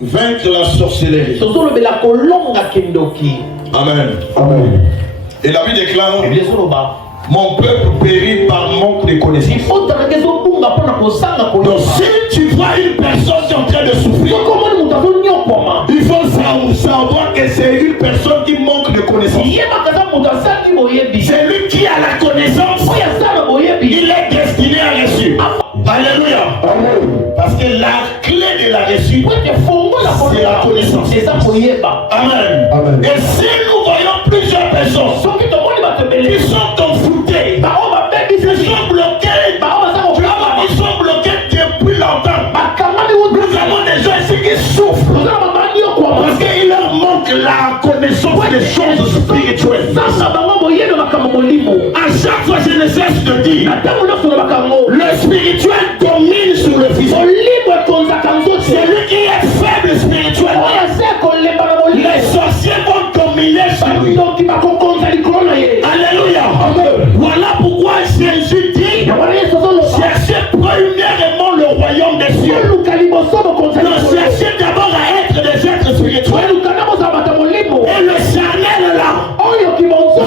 vaincre la sorcellerie. Amen. Amen. Et la Bible déclare, mon peuple périt par manque de connaissances. Donc si tu vois une personne qui est en train de souffrir, il faut savoir que c'est une personne qui manque de connaissances. C'est lui qui a la connaissance, il est destiné à réussir. Alléluia. Parce que la clé de la réussite, c'est la connaissance. Amen. Et si nous voyons plusieurs personnes qui sont confrontées, qui sont bloquées, ils sont bloqués depuis longtemps. Nous avons des gens ici qui souffrent parce qu'il leur manque la connaissance des choses spirituelles. À chaque fois, je ne cesse de dire, le spirituel domine sur le physique. Celui qui est faible spirituellement, les sorciers vont dominer sur lui. Alléluia. Voilà pourquoi Jésus dit, cherchez premièrement le royaume des cieux. Donc cherchez d'abord à être des êtres spirituels. Et le charnel là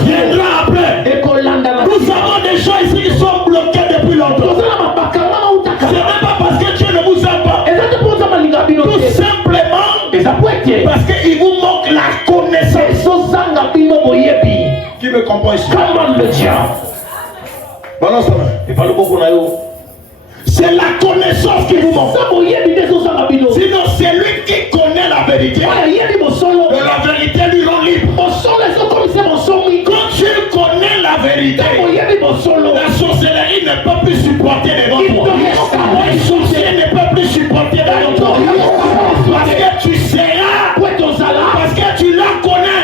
viendra après. Nous avons des gens ici qui sont bloqués depuis longtemps. Ce n'est pas parce que Dieu ne vous aime pas. Tout simplement parce qu'il vous manque la connaissance. Qui me comprend ici? Balance ta main. C'est la connaissance qui vous manque. Sinon, c'est lui qui connaît la vérité. Et la vérité lui rend libre. Quand tu connais la vérité, la sorcellerie ne peut plus supporter devant toi. Les sorciers ne peuvent plus supporter devant toi. Parce que tu seras, parce que tu la connais.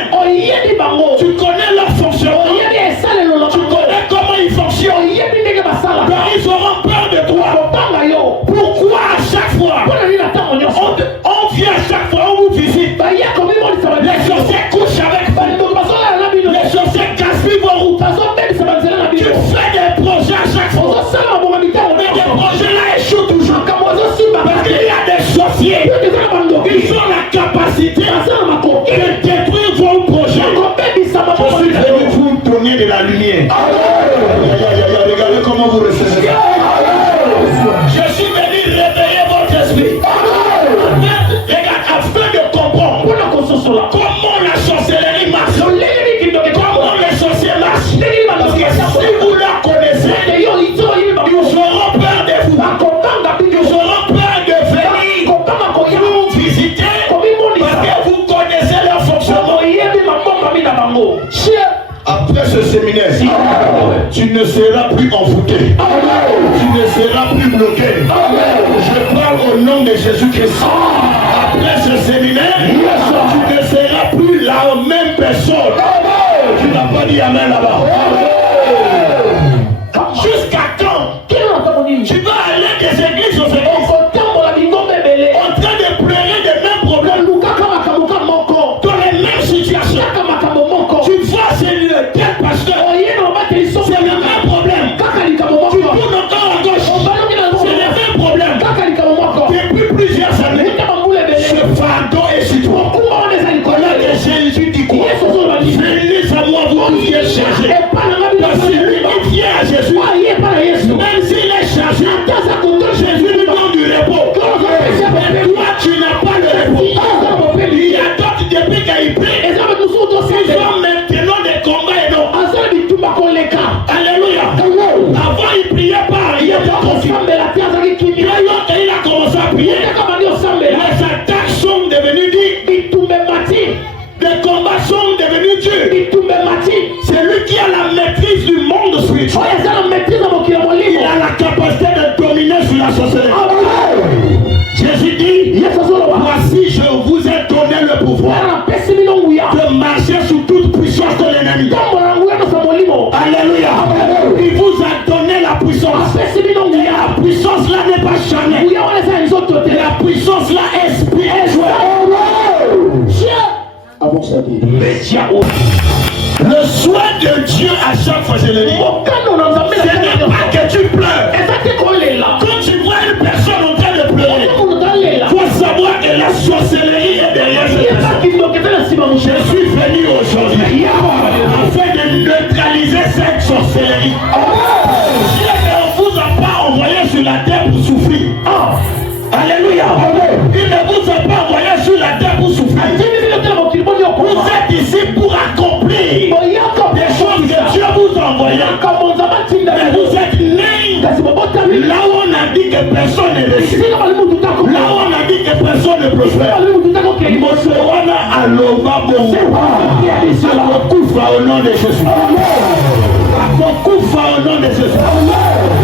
Tu connais leur fonctionnement. Tu connais comment ils fonctionnent. Donc ils auront peur de toi. Pourquoi à chaque fois on vient à chaque fois, on vous visite. Les sorciers couchent avec vous. Les sorciers gaspillent vos routes. Tu fais des projets à chaque fois. Mais des projets là échouent toujours. Parce qu'il y a des sorciers qui ont la capacité de détruire vos projets. Je suis venu vous donner de la lumière. Regardez comment vous recevez. Je suis venu réveiller votre esprit. Regarde, afin de comprendre comment la sorcellerie marche, comment les sorciers marchent. Parce que si vous la connaissez, ils auront peur de vous. Ils auront peur de venir vous visiter parce que vous connaissez leur fonctionnement. Après ce séminaire, tu ne seras plus envoûté. Tu ne seras plus bloqué. Je parle au nom de Jésus-Christ. Après ce séminaire, tu ne seras plus la même personne. Tu n'as pas dit amen là-bas. Jusqu'à quand tu vas aller des églises aux églises en train de pleurer des mêmes problèmes dans les mêmes situations. Tu vois, c'est le tel pasteur. C'est le même problème. Tu tournes encore à gauche. C'est le même problème. Depuis plusieurs années, ce fardeau est sur toi. Jésus dit quoi? Venez à moi, vous qui êtes chargés. Parce que celui qui vient à Jésus, même s'il est chargé, Jésus lui donne du repos. Mais toi, tu n'as pas le repos. Il y a d'autres depuis qu'il prie. Ils ont maintenant des combats et non. Alléluia. Avant, il priait pas. Il était confiant. Il a commencé à prier. Les attaques sont devenues dures. Les combats sont devenus durs. C'est lui qui a la maîtrise du monde spirituel. Il a la capacité de dominer sur la sorcellerie. Jésus dit, voici je vous ai donné le pouvoir de marcher sous toute puissance de l'ennemi. Alléluia. Il vous a donné la puissance. Et la puissance là n'est pas charnelle. La puissance là est spirituelle. Le soin de Dieu à chaque fois, je le dis, ce n'est pas que tu pleures. Quand tu vois une personne en train de pleurer, il faut savoir que la sorcellerie souffrir. Alléluia. Il ne vous a pas envoyé sur la terre pour souffrir. Vous êtes ici pour accomplir des choses que Dieu vous a envoyées. Mais vous êtes nés là où on a dit que personne ne réussit. Là où on a dit que personne ne prospère. Mosewana aloba bongo. Akokufa au nom de Jésus. Akokufa au nom de Jésus.